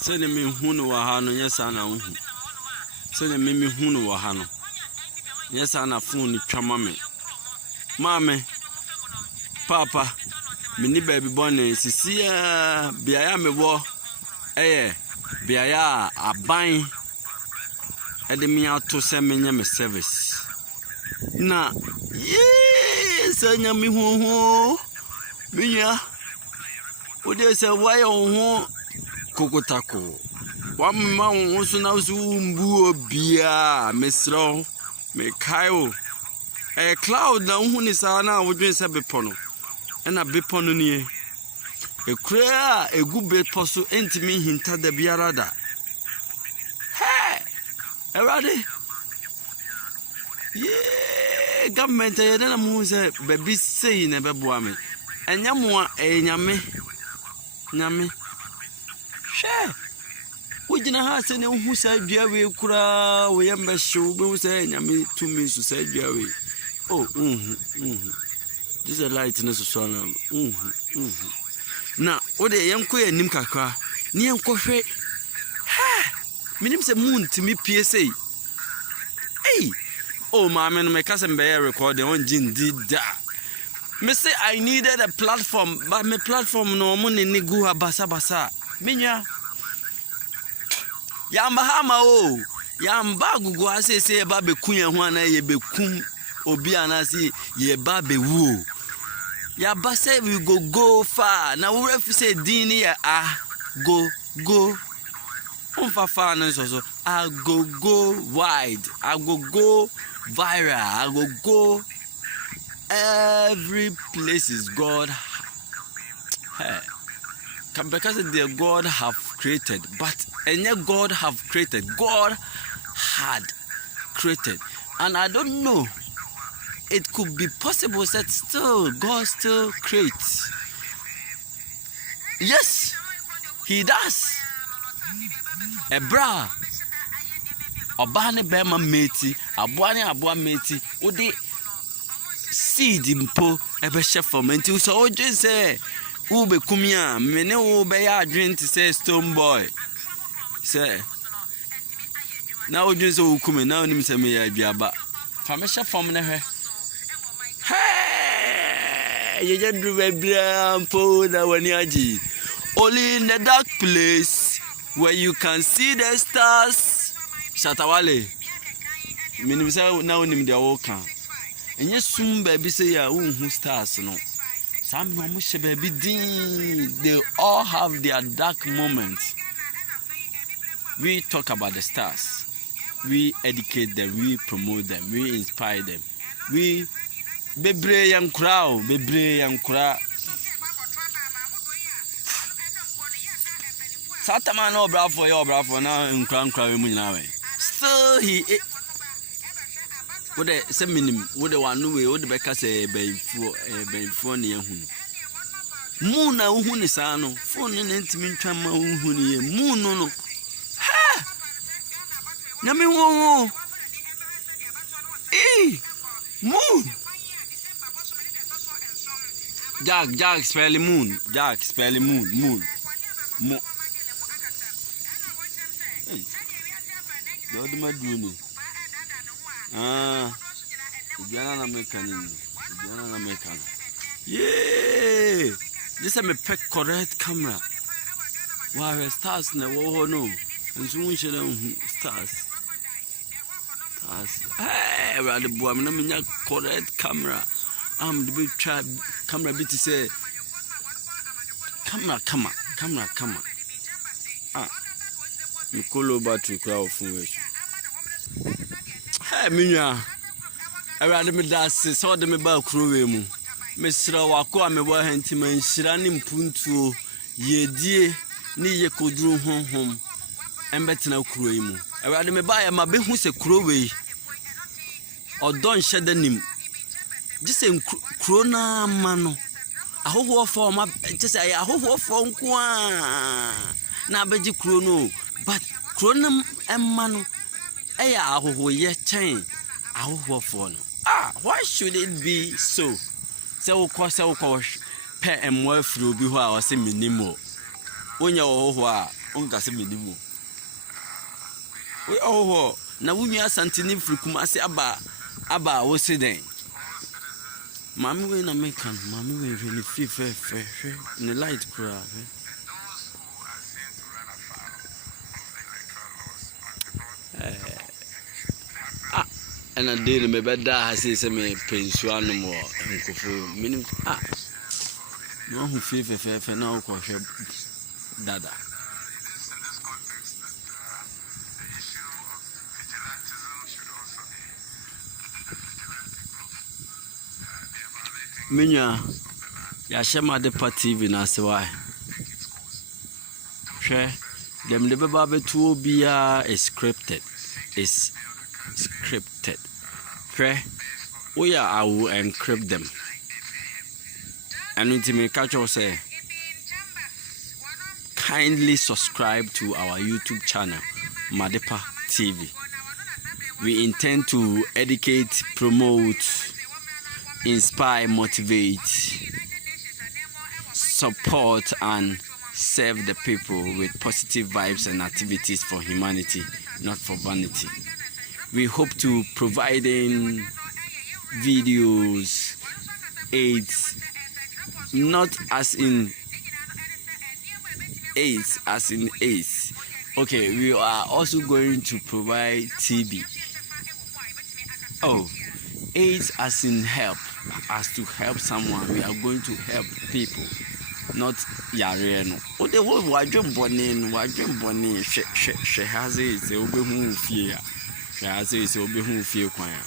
Send me hunu wahano, yes, Anna. Send me hunu wahano. Yes, Anna phone chamame. MaaMe, PaaPa, mini baby bonnet, Sisia, Biaya me wo, Biaya, a buying, Edemia to send me service. Na, yes, send me home, Minya. Would they say, why on Kokotako? One man wants to know Zumbu Bia, Miss Row, Mekayo. A cloud now, who is now would drink a bepono, and a bepono near a clear, a good bed postal enter me hinta the biarada. Hey, a raddy? Yeah, government, I don't know, baby saying a babuame, and Yamua, a Nyame. Share. We didn't have any who said Jerry Kura, we am best show, we say Nyame 2 minutes to say Jerry. Oh, this is a lightness of son. Now, what a young queer Nimkaka, near coffee. Ha! Minim say moon to me PSA. Hey! Oh, MaaMe, my cousin Bear recording on Jin did that. Me say I needed a platform, but my platform no money ni guha basa. Minya. Yamba hama o. Yamba gugu say ba be kunya ho ana ye be kum obi anasi ye ba be wu. Yamba say we go far. Na we ref say dini ya go. Far no so. I go wide. I go viral. I go every place is God. Because the God have created, but and yet God have created. God had created, and I don't know. It could be possible that still God still creates. Yes, He does. Ebra, obane bema meti, abua meti, odi. Seed impo ebe chef ferment so oje say u be kumia mene u be ya adwin to say stone boy say na oje so ukumi na onim say me ya aduaba fa me chef form na hwe hey ye je dru bebra ampo na wani aji only in the dark place where you can see the stars Shatawale minim say na onim de woka enye sum baby say ya who stars no some no mo baby din they all have their dark moments. We talk about the stars, we educate them, we promote them, we inspire them, we bebre yang kura satama no bravo na nkra we mu nyina we still he wode se minim wode wanu we wode beka se before ne ehunu mu na uhu ni sa no phone ne ntimi ntwa ma uhu ni ye mu no ha nyame wo mu Jack spell moon mo Lord maduni Biana na mekani. Yeah, this is me pick correct camera. Wow, stars na wo no. Nso stars. Hey, we are the boy. Me na me correct camera. The big try camera bit to say. Camera. You call over to crowd from which. Hey, Minya. I rather me that saw them about crew. Mr. Wako, me were hunting and shiranim puntu ye dear, ni ye could do home and better now crew. I rather me buy a mabe who's a crew or don't shed the name. Just a crona mano. I hope for my just I hope for Qua Nabaji Chrono, but Chronum and Mano. I hope ye chain. I hope for no. Why should it be so? So, course, pay and work through before I was a minimo. When you're ongase medimu we oh na wunua santini frikumase aba wo se den mami we na mekan mami we really fe ne light kura and I did me better has say me pension no more nkofo minim no hu fe na wo kohwe dada Minya ya shema de TV na se why hwe dem de beba betu obia is scripted hwe I will encrypt them and ultimately catch us say kindly subscribe to our YouTube channel Madepa TV. We intend to educate, promote, inspire, motivate, support and serve the people with positive vibes and activities for humanity, not for vanity. We hope to providing videos, aids, not as in AIDS. Okay, we are also going to provide TB. Oh, AIDS as in help, as to help someone. We are going to help people, not yareno. Oh, the whole wajum bonin, she has it, obehu fear. She has it, obehu fear kwaya.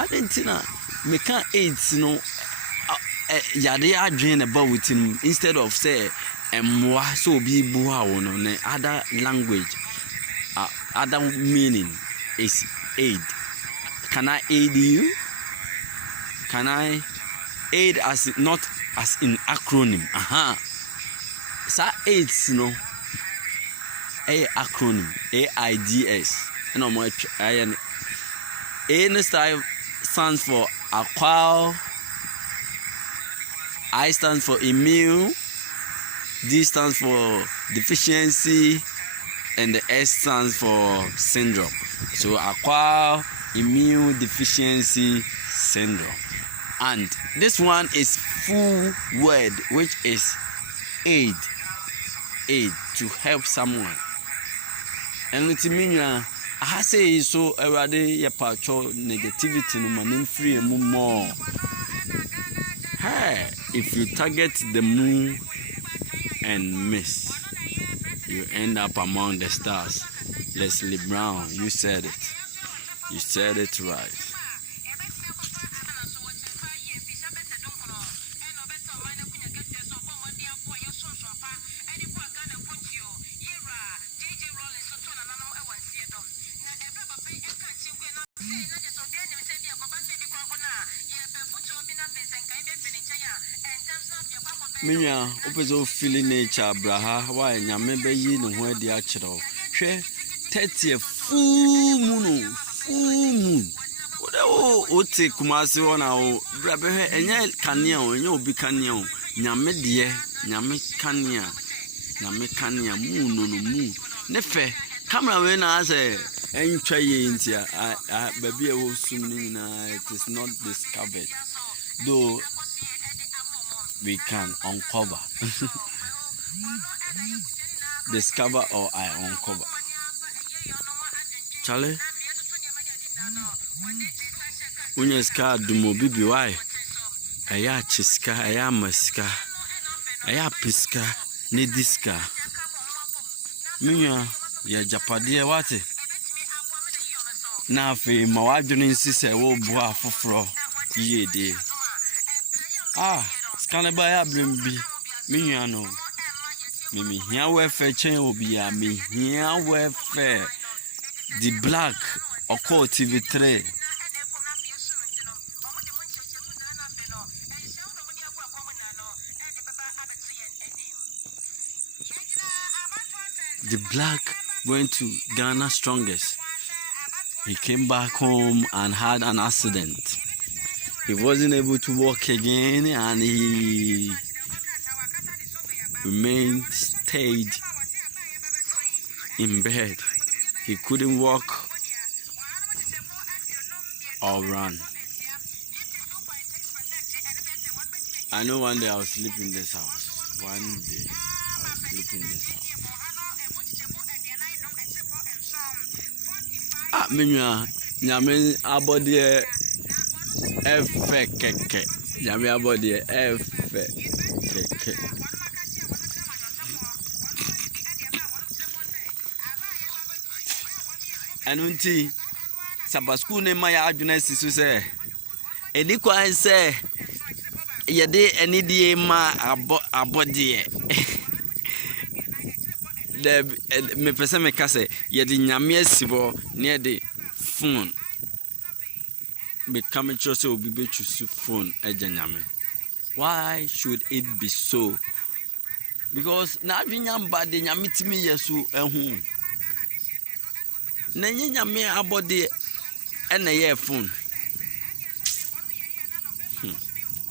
I didn't know. Me can't AIDS no. Yade adwene about with him instead of say mwa so bi bua wono ne other language other meaning is aid. Can I aid you? Can I aid as not as in acronym? Sa aids no a acronym AIDS no mo A stands for acquire, I stands for immune, D stands for deficiency, and the S stands for syndrome. So acquire immune deficiency syndrome. And this one is full word, which is aid to help someone. And it means I say so already ya pacho negativity no man free more. Hey, if you target the moon and miss, you end up among the stars. Leslie Brown, you said it. You said it right. Minya opezo feeling nature braha why nyame be yi no ho adi a kire hwe 30 full moon o te kumase wona o bra be hwe enye kanea o enye obi kanea o nyame de nyame kanea moon no moon ne fe camera we na say entwa ye ntia baby e wo sum ni na it is not discovered though we can uncover. Discover or I uncover. Charlie, when you scar do mo bibi why? Aya chiska, aya maska, aya piska, ne diska. Minya ya japadie wate. Na fe mawadwene nsise wo boa foforo yede. Can buy a brimby? Miano. Mimi here were fair chain will be a me here were fair. The black or call TV3. The black went to Ghana strongest. He came back home and had an accident. He wasn't able to walk again and he remained stayed in bed. He couldn't walk or run. I know one day I'll sleep in this house. One day I'll sleep in this house. Minya, nyame abodie efe keke. Nyame abodie efe keke. Anunti sabasku ne ma ya adwena sisu se eni kwan se yede eni die ma abodie de me pese me kase yede nyame asibo ne yede phone be come chose obi be choose phone eja nyame. Why should it be so? Because na adwenya mba de nyame timi yesu ehu na nyame abodie ena ye phone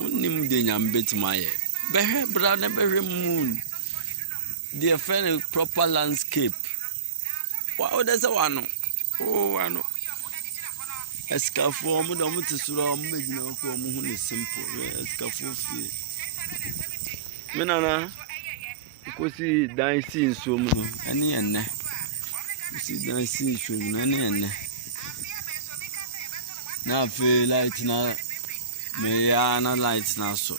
unim de nyame betimaye behe bra na behe moon the friend proper landscape. Wow, there's a one. Oh, I know. Escafo, Madame Tessura, Major, who is simple. Escafo. Menana, because he died seeing so many, and see, died seeing so many. Now, feel light now, may I not light now so.